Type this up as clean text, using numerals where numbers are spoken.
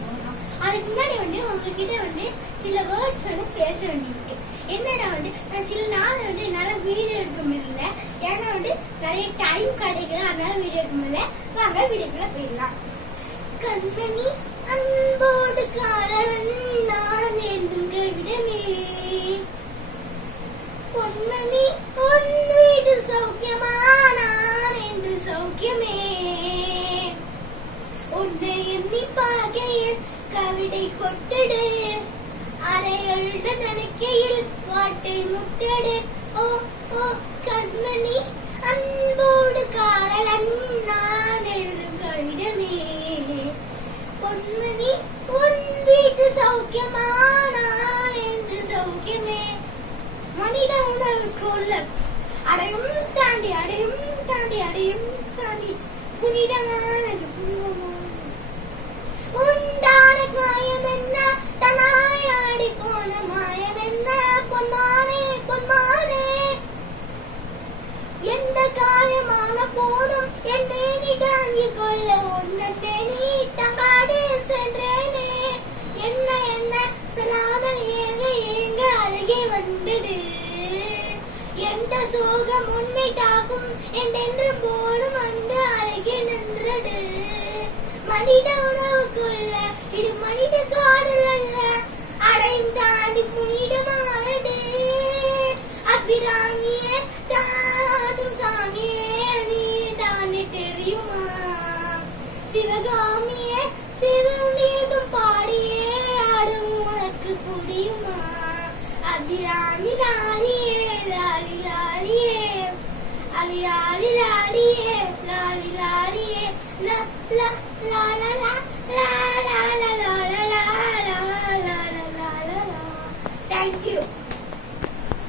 போறோம். அதுக்கு முன்னாடி உங்ககிட்ட சில வேர்ட்ஸ் பேச வேண்டியிருக்கு. என்னடா நான் சில நாள் என்னால வீடியோ எடுக்க முடியல. ஏன்னா நிறைய டைம் கிடைக்கல, அதனால வீடியோ எடுக்க முடியல. வாங்க வீடியோக்குள்ள போயிடலாம். கண்மணி அன்போடு காரன் நான் எழுதும் கவிடமே, பொன்மணி உன் வீடு சௌக்கியமா நான் என்று சௌக்கியமே, உன்னை எண்ணி பார்க்கையில் கவிதை கொட்டடு, அரை எழுத நினைக்கையில் வாட்டை முட்டடு. ஓ ஓ கண்மணி அன்போடு காரன் நான் எழுதும் கவிடமே, பொன்மணி உன் வீட்டு சௌக்கியமா நான் என்று சௌக்கியமே. மனித உணவுக்கு உள்ள அடையும் தாண்டி அடையும் தாண்டி அடையும் தாண்டி புனிதமானது உண்டான காயம் என்ன, தனாய் ஆடி போன மாயம் என்ன, பொன்மானே பொன்மானே, எந்த காயமான போடும் என்னை நீ தாங்கிக் கொள்ள உன்னத்தை நீ தங்காடு சென்றேனே, என்ன என்ன சொல்லாமல் ஏங்க ஏங்க அருகே வந்தது, எந்த சோகம் உன்னை தாக்கும் என்றென்று போடும் அந்த அருகே நின்றது. மனித உணவுக்குள்ள இது மனித காதல் அல்ல, அடையும் தாண்டி புனிதமானது. அபிராமியே தாராட்டும் சாமியே நீ தானே தெரியுமா, சிவகாமியே சிவனீடும் பாடியே ஆடும் உனக்கு புரியுமா, அபிராமி லாலியே லாலி லாலியே, அபிராமி லாலியே லாலி லாலியே, லா லா லா லா லா லா லா லா லா லா லா லா லா லா லா. Thank you.